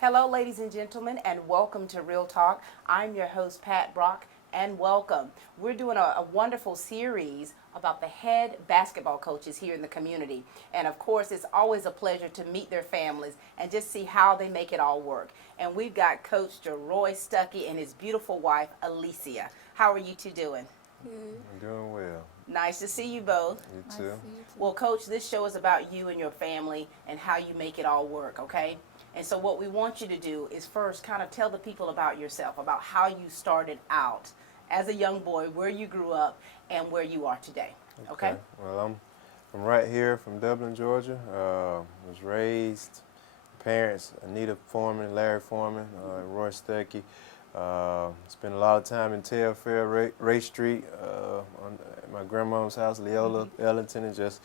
Hello, ladies and gentlemen, and welcome to Real Talk. I'm your host, Pat Brock, and welcome. We're doing a wonderful series about the head basketball coaches here in the community. And of course, it's always a pleasure to meet their families and just see how they make it all work. And we've got Coach Jaroy Stuckey and his beautiful wife, Alicia. How are you two doing? Good. I'm doing well. Nice to see you both. You Nice too. to see you too. Well, Coach, this show is about you and your family and how you make it all work, okay? And so what we want you to do is first kind of tell the people about yourself, about how you started out as a young boy, where you grew up, and where you are today, okay? Well, I'm right here from Dublin, Georgia. Was raised, parents, Anita Foreman, Larry Foreman, Roy Stuckey. Spent a lot of time in Telfair, Ray Street, at my grandmom's house, Leola Ellington, and just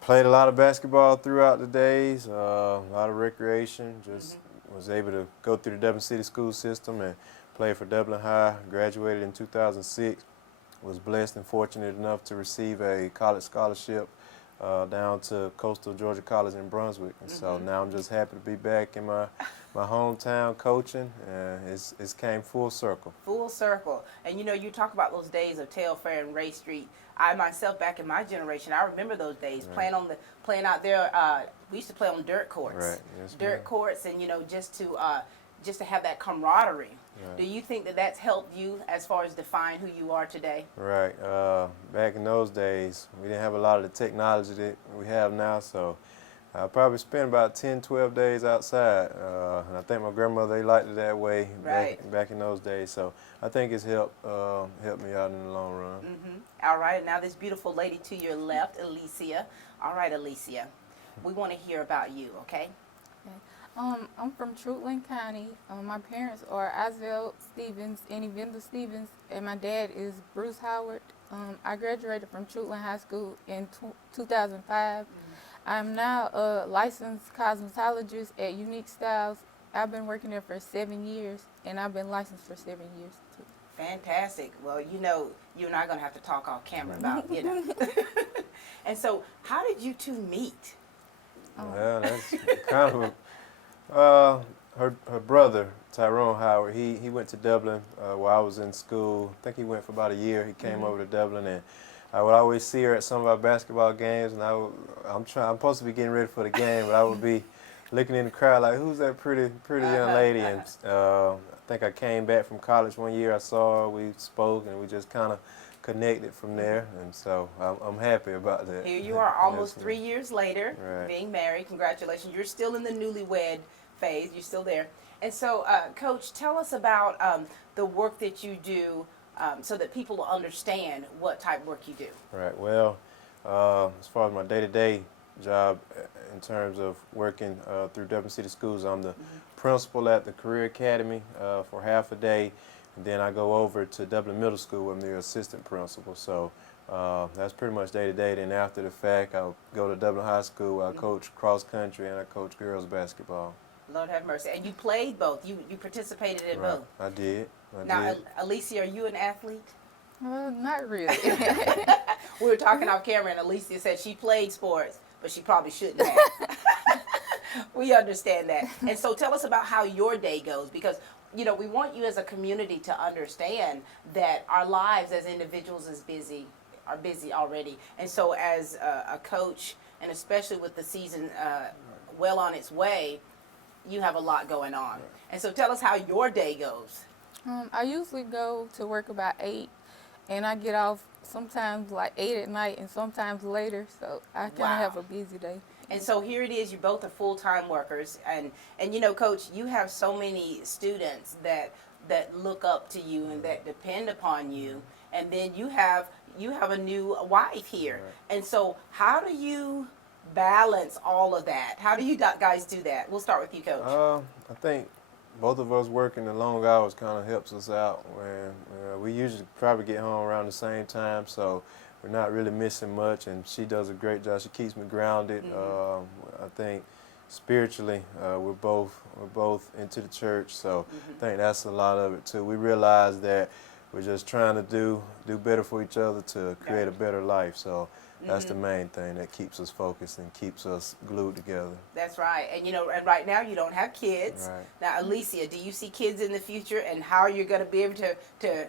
played a lot of basketball throughout the days, a lot of recreation. Just was able to go through the Dublin City school system and play for Dublin High. Graduated in 2006. Was blessed and fortunate enough to receive a college scholarship down to Coastal Georgia College in Brunswick. And so now I'm just happy to be back in my hometown coaching, and it's came full circle. Full circle. And you know, you talk about those days of Telfair and Ray Street. I myself, back in my generation, I remember those days playing out there. We used to play on dirt courts, Right. Yes, dirt ma'am. courts, and you know, just to have that camaraderie. Right. Do you think that that's helped you as far as define who you are today? Right. Back in those days, we didn't have a lot of the technology that we have now, so I probably spent about 10, 12 days outside. And I think my grandmother, they liked it that way back in those days. So I think it's helped me out in the long run. All right, now this beautiful lady to your left, Alicia. All right, Alicia, we want to hear about you, okay? I'm from Trutland County. My parents are Isaiah Stevens and Evander Stevens, and my dad is Bruce Howard. I graduated from Trutland High School in 2005. I'm now a licensed cosmetologist at Unique Styles. I've been working there for 7 years, and I've been licensed for 7 years too. Fantastic. Well, you know, you and I are going to have to talk off camera about, you know. And so, how did you two meet? Well, that's kind of her brother, Tyrone Howard. He went to Dublin while I was in school. I think he went for about a year. He came over to Dublin, and I would always see her at some of our basketball games. And I'm supposed to be getting ready for the game, but I would be looking in the crowd like, who's that pretty young lady? And I think I came back from college one year. I saw her. We spoke, and we just kind of connected from there, and so I'm happy about that. Here you are almost Yes, 3 years later, Right. being married. Congratulations. You're still in the newlywed phase. You're still there. And so, Coach, tell us about the work that you do so that people will understand what type of work you do. Right. Well, as far as my day-to-day job in terms of working through Dublin City Schools, I'm the principal at the Career Academy for half a day, and then I go over to Dublin Middle School where I'm the assistant principal. So that's pretty much day-to-day. Then after the fact, I'll go to Dublin High School where I coach cross-country and I coach girls basketball. Lord have mercy. And you played both. You participated in Right. both. I did. Now, Alicia, are you an athlete? Not really. We were talking off camera, and Alicia said she played sports, but she probably shouldn't have. We understand that. And so tell us about how your day goes, because, you know, we want you as a community to understand that our lives as individuals are busy already. And so as a coach, and especially with the season well on its way, you have a lot going on. And so tell us how your day goes. I usually go to work about 8, and I get off sometimes like 8 at night and sometimes later, so I kind of have a busy day. And so here it is, you both are full-time workers, and you know, Coach, you have so many students that look up to you and that depend upon you, and then you have a new wife here. Right. And so how do you balance all of that? How do you guys do that? We'll start with you, Coach. I think both of us working the long hours kind of helps us out. When we usually probably get home around the same time, so we're not really missing much. And she does a great job. She keeps me grounded. I think spiritually, we're both into the church, so I think that's a lot of it too. We realize that we're just trying to do better for each other to create a better life. So That's the main thing that keeps us focused and keeps us glued together. That's right. And and right now you don't have kids. Right. Now, Alicia, do you see kids in the future, and how are you going to be able to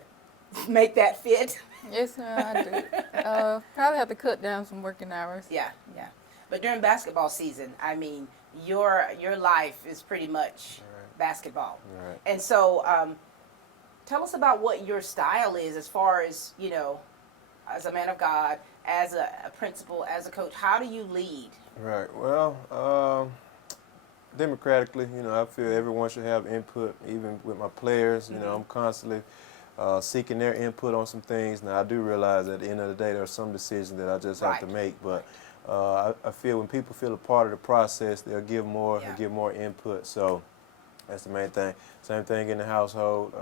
make that fit? Yes, ma'am, I do. Probably have to cut down some working hours. Yeah, yeah. But during basketball season, I mean, your life is pretty much basketball. Right. And so, tell us about what your style is as far as, as a man of God, as a principal, as a coach. How do you lead? Right. Well, democratically, I feel everyone should have input, even with my players. I'm constantly seeking their input on some things. Now, I do realize at the end of the day, there are some decisions that I just have to make, but I feel when people feel a part of the process, they'll give more, give more input. So that's the main thing. Same thing in the household.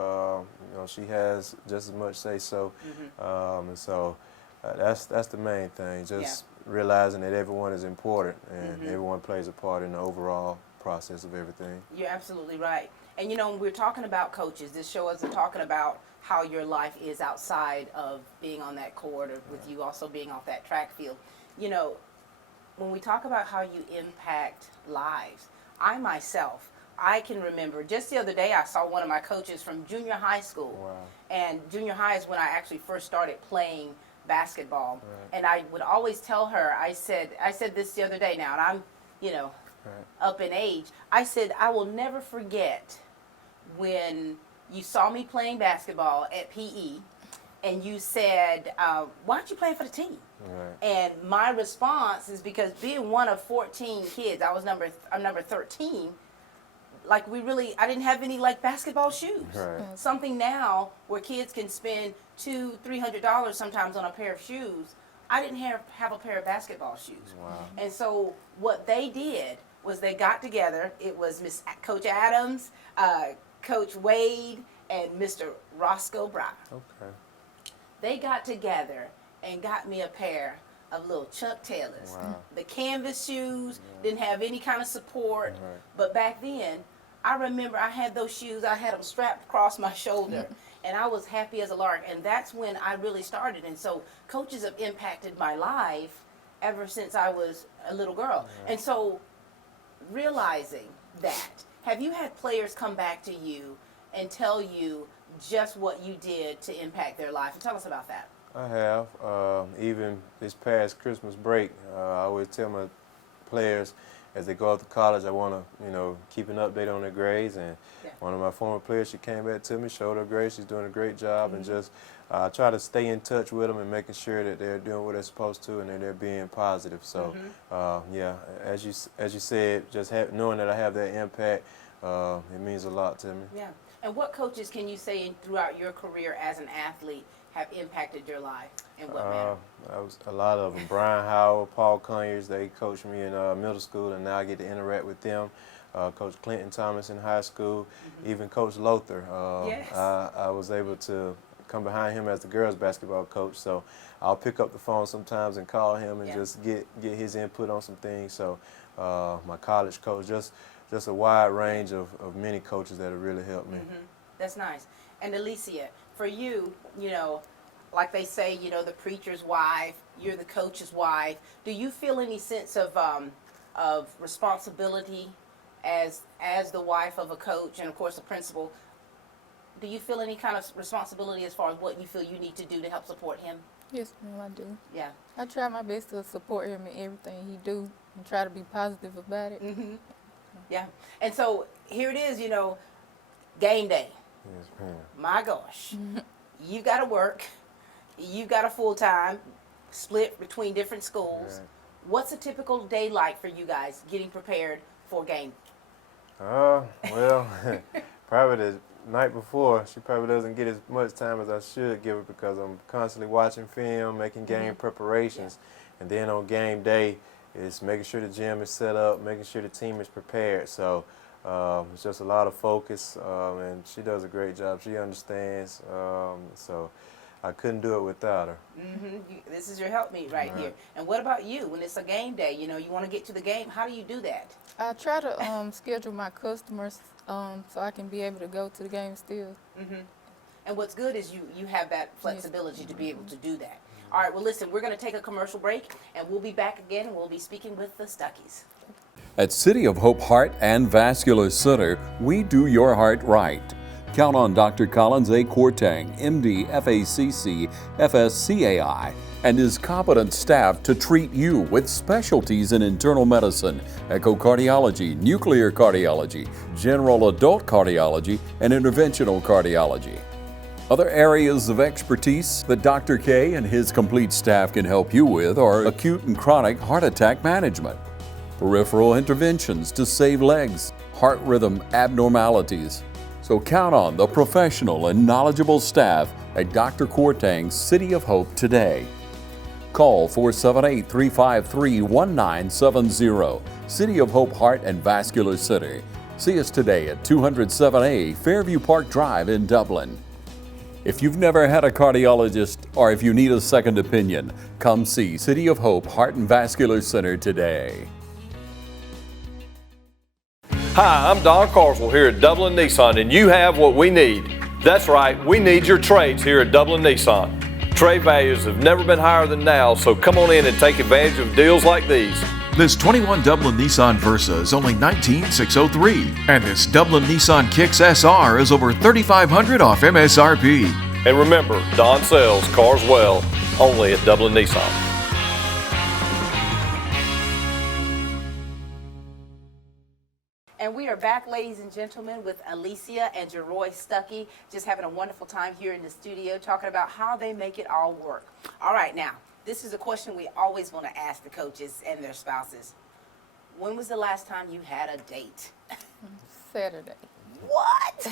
She has just as much say so, and so that's the main thing. Just realizing that everyone is important and everyone plays a part in the overall process of everything. You're absolutely right. And when we're talking about coaches, this show isn't talking about how your life is outside of being on that court, or with you also being off that track field. When we talk about how you impact lives, I can remember just the other day I saw one of my coaches from junior high school. Wow. And junior high is when I actually first started playing basketball. And I would always tell her, I said this the other day now, and I'm, up in age. I said, I will never forget when you saw me playing basketball at PE, and you said, why aren't you playing for the team? Right. And my response is, because being one of 14 kids, I'm number 13, I didn't have any basketball shoes. Right. Something now where kids can spend $200-300 sometimes on a pair of shoes. I didn't have a pair of basketball shoes. Wow. And so what they did was they got together. It was Coach Adams, Coach Wade, and Mr. Roscoe Brown. Okay. They got together and got me a pair of little Chuck Taylors. Wow. The canvas shoes, didn't have any kind of support. But back then, I remember I had those shoes. I had them strapped across my shoulder. And I was happy as a lark. And that's when I really started. And so coaches have impacted my life ever since I was a little girl. And so realizing that, have you had players come back to you and tell you just what you did to impact their life? And tell us about that. I have. Even this past Christmas break, I always tell my players as they go off to college, I want to, keep an update on their grades. And one of my former players, she came back to me, showed her grades. She's doing a great job, and just try to stay in touch with them and making sure that they're doing what they're supposed to and that they're being positive. So, as you said, just knowing that I have that impact, it means a lot to me. Yeah. And what coaches can you say throughout your career as an athlete have impacted your life, and what manner? A lot of them. Brian Howell, Paul Conyers, they coached me in middle school, and now I get to interact with them. Coach Clinton Thomas in high school, even Coach Lothar. I was able to come behind him as the girls basketball coach, so I'll pick up the phone sometimes and call him and just get his input on some things. So my college coach, just a wide range of many coaches that have really helped me. That's nice. And Alicia, for you, like they say, the preacher's wife, you're the coach's wife. Do you feel any sense of responsibility as the wife of a coach and, of course, a principal? Do you feel any kind of responsibility as far as what you feel you need to do to help support him? Yes, ma'am, I do. Yeah. I try my best to support him in everything he do and try to be positive about it. Yeah. And so here it is, game day. Yes, ma'am. My gosh. You've got to work. You've got a full-time split between different schools. Right. What's a typical day like for you guys getting prepared for a game? Well, probably the night before, she probably doesn't get as much time as I should give her because I'm constantly watching film, making game preparations. And then on game day, it's making sure the gym is set up, making sure the team is prepared. So it's just a lot of focus, and she does a great job. She understands, so I couldn't do it without her. This is your helpmeet right here. And what about you? When it's a game day, you want to get to the game, how do you do that? I try to schedule my customers so I can be able to go to the game still. And what's good is you have that flexibility to be able to do that. All right, well, listen, we're going to take a commercial break, and we'll be back again, and we'll be speaking with the Stuckeys. At City of Hope Heart and Vascular Center, we do your heart right. Count on Dr. Collins A. Courtang, MD, FACC, FSCAI, and his competent staff to treat you with specialties in internal medicine, echocardiology, nuclear cardiology, general adult cardiology, and interventional cardiology. Other areas of expertise that Dr. K and his complete staff can help you with are acute and chronic heart attack management, peripheral interventions to save legs, heart rhythm abnormalities. So count on the professional and knowledgeable staff at Dr. Courtang's City of Hope today. Call 478-353-1970. City of Hope Heart and Vascular Center. See us today at 207A Fairview Park Drive in Dublin. If you've never had a cardiologist or if you need a second opinion, come see City of Hope Heart and Vascular Center today. Hi, I'm Don Carswell here at Dublin Nissan, and you have what we need. That's right, we need your trades here at Dublin Nissan. Trade values have never been higher than now, so come on in and take advantage of deals like these. This 21 Dublin Nissan Versa is only $19,603, and this Dublin Nissan Kicks SR is over $3,500 off MSRP. And remember, Don sells cars well, only at Dublin Nissan. And we are back, ladies and gentlemen, with Alicia and Jaroy Stuckey, just having a wonderful time here in the studio talking about how they make it all work. All right, now, this is a question we always want to ask the coaches and their spouses. When was the last time you had a date? Saturday. What?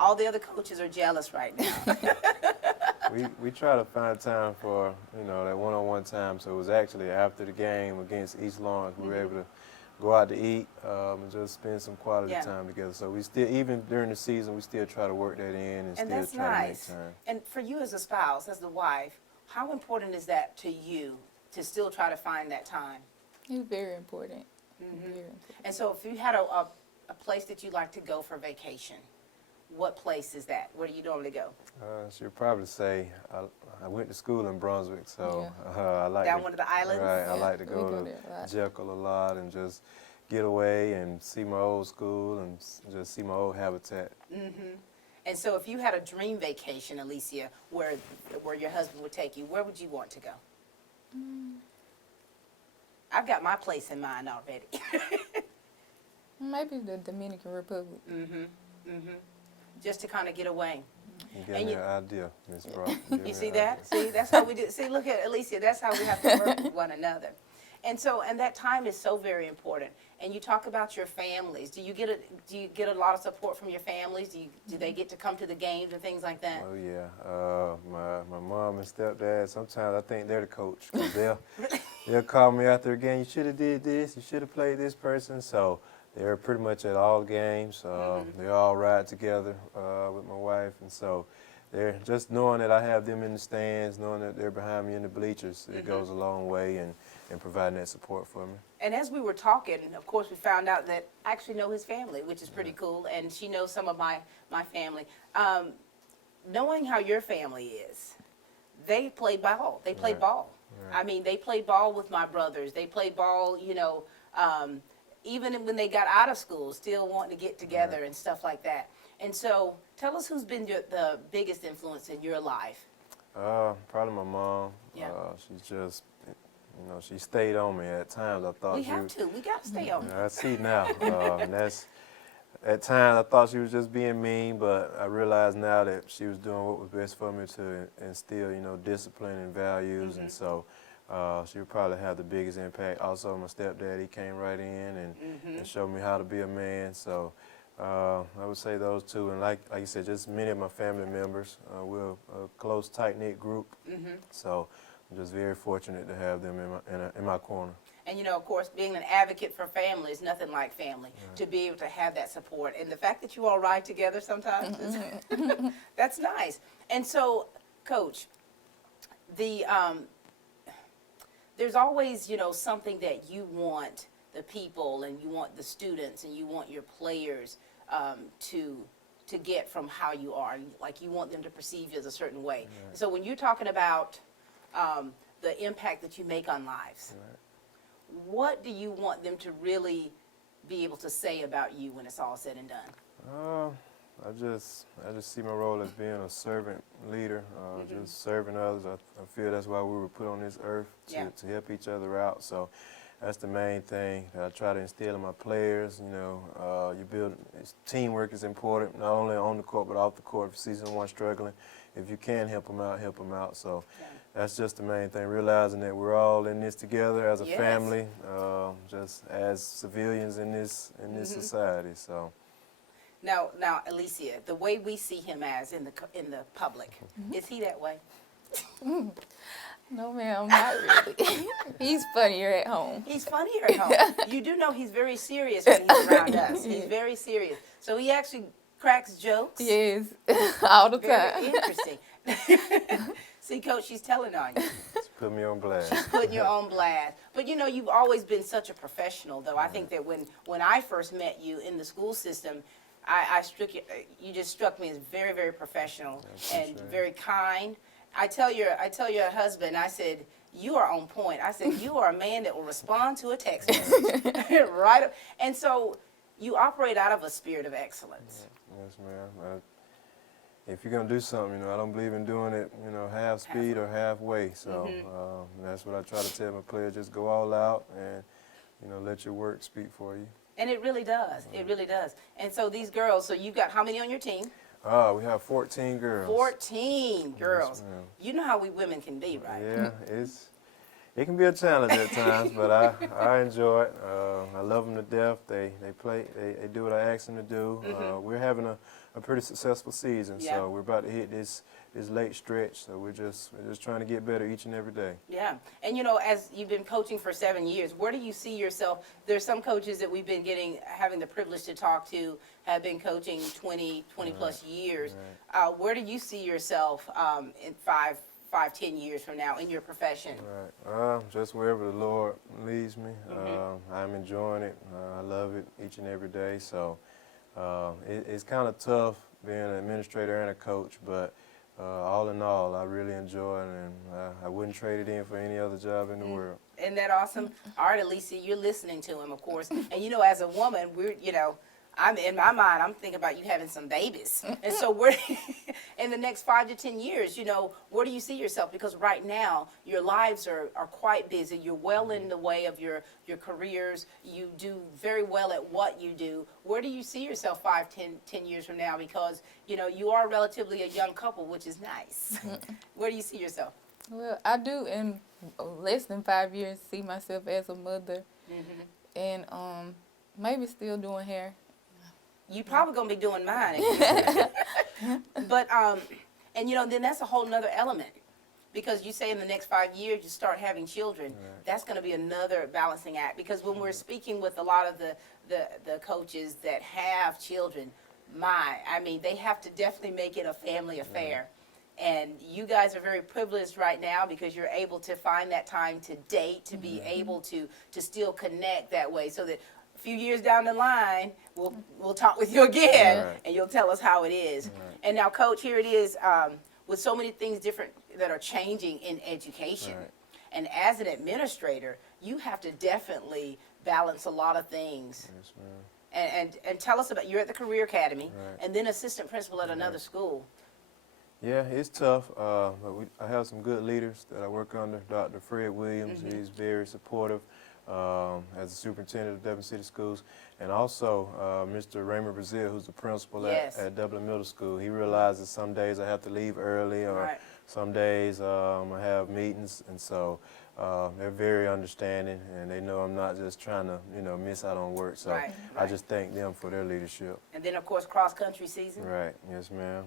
All the other coaches are jealous right now. We try to find time for, that one-on-one time. So it was actually after the game against East Lawrence, we were able to go out to eat and just spend some quality time together. So we still, even during the season, we still try to work that in and still that's try nice. to make time. And for you as a spouse, as the wife, how important is that to you to still try to find that time? It's very important. Very important. And so if you had a place that you like to go for vacation, what place is that? Where do you normally go? She'll probably say, I went to school in Brunswick, so I like Down one of the islands? Right, I Yeah, like to we go go to there a lot. Jekyll a lot and just get away and see my old school and just see my old habitat. And so if you had a dream vacation, Alicia, where your husband would take you, where would you want to go? I've got my place in mind already. Maybe the Dominican Republic. Just to kind of get away. You gave me an idea, Miss Brock. You see that? See, that's how we do. See, look at Alicia. That's how we have to work with one another. And so, and that time is so very important. And you talk about your families. Do you get a lot of support from your families? Do they get to come to the games and things like that? Oh yeah, my mom and stepdad. Sometimes I think they're the coach. 'Cause they'll call me after a game. You should have did this. You should have played this person. So they're pretty much at all games. They all ride together with my wife, and so they're just knowing that I have them in the stands, knowing that they're behind me in the bleachers. It goes a long way in providing that support for me. And as we were talking, of course, we found out that I actually know his family, which is pretty cool, and she knows some of my family. Knowing how your family is, they play ball. They played ball. Right. I mean, they played ball with my brothers. They played ball, even when they got out of school, still wanting to get together and stuff like that. And so, tell us who's been the biggest influence in your life. Probably my mom. Yeah. She's just, she stayed on me at times. I thought We got to stay on. I see now. And that's, at times I thought she was just being mean, but I realize now that she was doing what was best for me to instill, discipline and values. And so she would probably have the biggest impact. Also, my stepdad, he came right in and showed me how to be a man. So I would say those two. And like you said, just many of my family members. We're a close, tight-knit group. So I'm just very fortunate to have them in my corner. And of course, being an advocate for family is nothing like family. To be able to have that support, and the fact that you all ride together sometimes, that's nice. And so, Coach, there's always something that you want the people, and you want the students, and you want your players to get from how you are. Like you want them to perceive you as a certain way. So when you're talking about the impact that you make on lives. What do you want them to really be able to say about you when it's all said and done? I just see my role as being a servant leader, just serving others. I feel that's why we were put on this earth, to help each other out. So that's the main thing that I try to instill in my players. You know, teamwork is important, not only on the court but off the court. If you see someone struggling, if you can help them out, help them out. So that's just the main thing, realizing that we're all in this together as a family, just as civilians in this society. So. Now, Alicia, the way we see him as in the public, is he that way? No, ma'am, not really. He's funnier at home. He's funnier at home. You do know he's very serious when he's around us. He's very serious. So he actually cracks jokes. Yes, all the Very time. interesting. See, Coach, she's telling on you. Just put me on blast. Putting you on blast. But you know, you've always been such a professional, though. I think that when I first met you in the school system, you just struck me as very, very professional and very kind. I tell your husband, I said, you are on point. I said, you are a man that will respond to a text message. Right? And so you operate out of a spirit of excellence. Yes, ma'am. If you're going to do something, you know, I don't believe in doing it, you know, half speed or halfway. So that's what I try to tell my players, just go all out and, you know, let your work speak for you. And it really does. It really does. And so these girls, so you've got how many on your team? We have 14 girls. 14 girls. Yes, ma'am. You know how we women can be, right? Yeah, it can be a challenge at times, but I enjoy it. I love them to death. They do what I ask them to do. We're having a pretty successful season, so we're about to hit this late stretch. So we're just trying to get better each and every day. Yeah, and you know, as you've been coaching for 7 years, where do you see yourself? There's some coaches that we've been having the privilege to talk to, have been coaching 20 plus years. Right. Where do you see yourself in 5-10 years from now in your profession? Right. Just wherever the Lord leads me. I'm enjoying it. I love it each and every day. So it's kind of tough being an administrator and a coach, but all in all, I really enjoy it, and I wouldn't trade it in for any other job in the world. Isn't that awesome? All right, Alicia, you're listening to him, of course. And you know, as a woman, I'm in my mind, I'm thinking about you having some babies. And so we're in the next 5 to 10 years, you know, where do you see yourself? Because right now, your lives are quite busy. You're well in the way of your careers. You do very well at what you do. Where do you see yourself 5-10 years from now? Because, you know, you are relatively a young couple, which is nice. Where do you see yourself? Well, I do in less than 5 years see myself as a mother, and maybe still doing hair. You probably gonna be doing mine. But and you know, then that's a whole nother element, because you say in the next 5 years you start having children. That's gonna be another balancing act, because when we're speaking with a lot of the coaches that have children, I mean, they have to definitely make it a family affair. And you guys are very privileged right now because you're able to find that time to date, to be able to still connect that way, so that a few years down the line, we'll talk with you again, and you'll tell us how it is. And now, Coach, here it is, with so many things different that are changing in education. And as an administrator, you have to definitely balance a lot of things. Yes, ma'am. And tell us about, you're at the Career Academy, and then assistant principal at another school. Yeah, it's tough, but I have some good leaders that I work under. Dr. Fred Williams, he's very supportive as the superintendent of Dublin City Schools, and also Mr. Raymond Brazil, who's the principal at Dublin Middle School. He realizes some days I have to leave early, or some days I have meetings, and so they're very understanding, and they know I'm not just trying to, you know, miss out on work. So I just thank them for their leadership. And then, of course, cross-country season. Right. Yes, ma'am.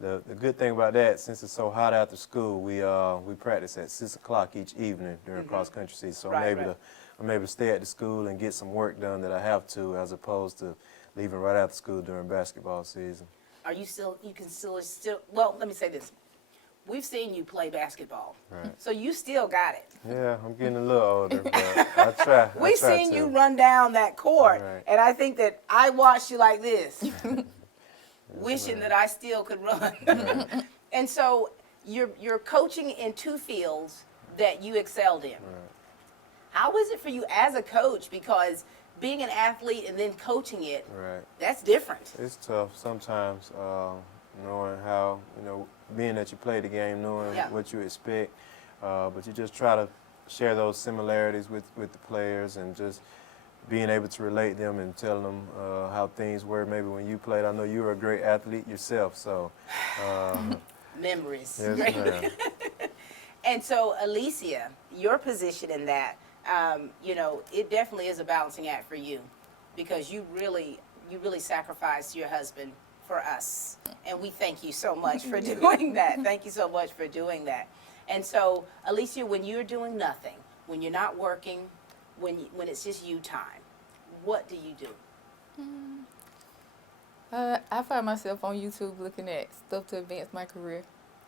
The good thing about that, since it's so hot after school, we practice at 6 o'clock each evening during cross-country season. So I'm able to stay at the school and get some work done that I have to, as opposed to leaving right after school during basketball season. Are you can still, well, let me say this. We've seen you play basketball. So you still got it. Yeah, I'm getting a little older, but I try. We've seen you run down that court, and I think that I watched you like this. Wishing that I still could run. And so you're coaching in two fields that you excelled in. How is it for you as a coach? Because being an athlete and then coaching it, Right. that's different. It's tough sometimes, knowing how, being that you play the game, knowing Yeah. what you expect, but you just try to share those similarities with the players and just being able to relate them and tell them how things were maybe when you played. I know you were a great athlete yourself, so. Memories. Yes, Right? ma'am. And so, Alicia, your position in that, it definitely is a balancing act for you, because you really sacrificed your husband for us, and we thank you so much for doing that. Thank you so much for doing that. And so, Alicia, when you're doing nothing, when you're not working, when it's just you time, what do you do? I find myself on YouTube looking at stuff to advance my career,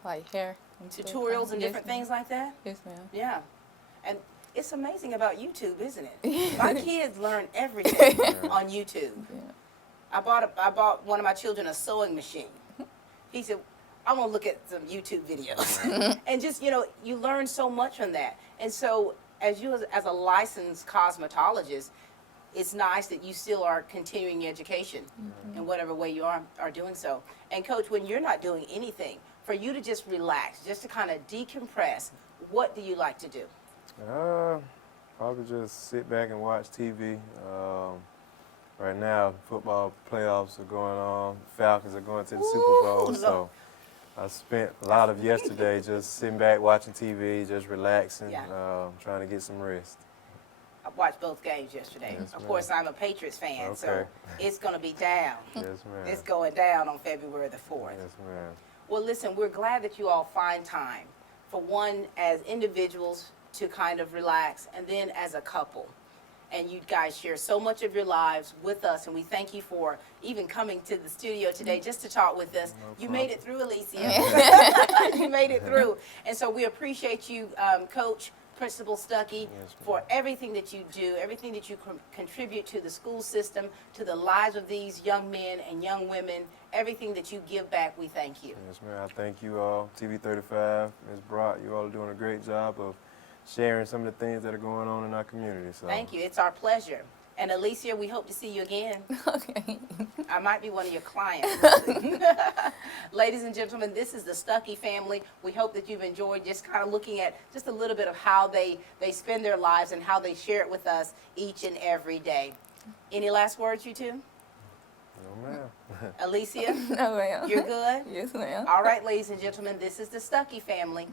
like hair and stuff. Tutorials and Yes, different ma'am. things like that? Yes, ma'am. Yeah. And it's amazing about YouTube, isn't it? My kids learn everything on YouTube. Yeah. I bought one of my children a sewing machine. He said, I'm gonna look at some YouTube videos. And just, you learn so much from that. And so as a licensed cosmetologist, it's nice that you still are continuing your education in whatever way you are doing so. And Coach, when you're not doing anything, for you to just relax, just to kind of decompress, what do you like to do? Probably just sit back and watch TV. Right now, football playoffs are going on. Falcons are going to the Super Bowl, so I spent a lot of yesterday just sitting back watching TV, just relaxing, Yeah. trying to get some rest. I watched both games yesterday. Yes, Of ma'am. course, I'm a Patriots fan, so Okay. it's going to be down. Yes, ma'am. It's going down on February the 4th. Yes, ma'am. Well, listen, we're glad that you all find time, for one, as individuals to kind of relax, and then as a couple. And you guys share so much of your lives with us, and we thank you for even coming to the studio today just to talk with us. You made it through, Alicia. You made it through. And so we appreciate you, Coach, Principal Stuckey, Yes, ma'am. for everything that you do, everything that you contribute to the school system, to the lives of these young men and young women, everything that you give back. We thank you. Yes, ma'am. I thank you all. TV35, Ms. Brock, you all are doing a great job of sharing some of the things that are going on in our community. So. Thank you. It's our pleasure. And Alicia, we hope to see you again. Okay. I might be one of your clients. Ladies and gentlemen, this is the Stuckey family. We hope that you've enjoyed just kind of looking at just a little bit of how they spend their lives and how they share it with us each and every day. Any last words, you two? No, ma'am. Alicia, No, ma'am. you're good? Yes, ma'am. All right, ladies and gentlemen, this is the Stuckey family.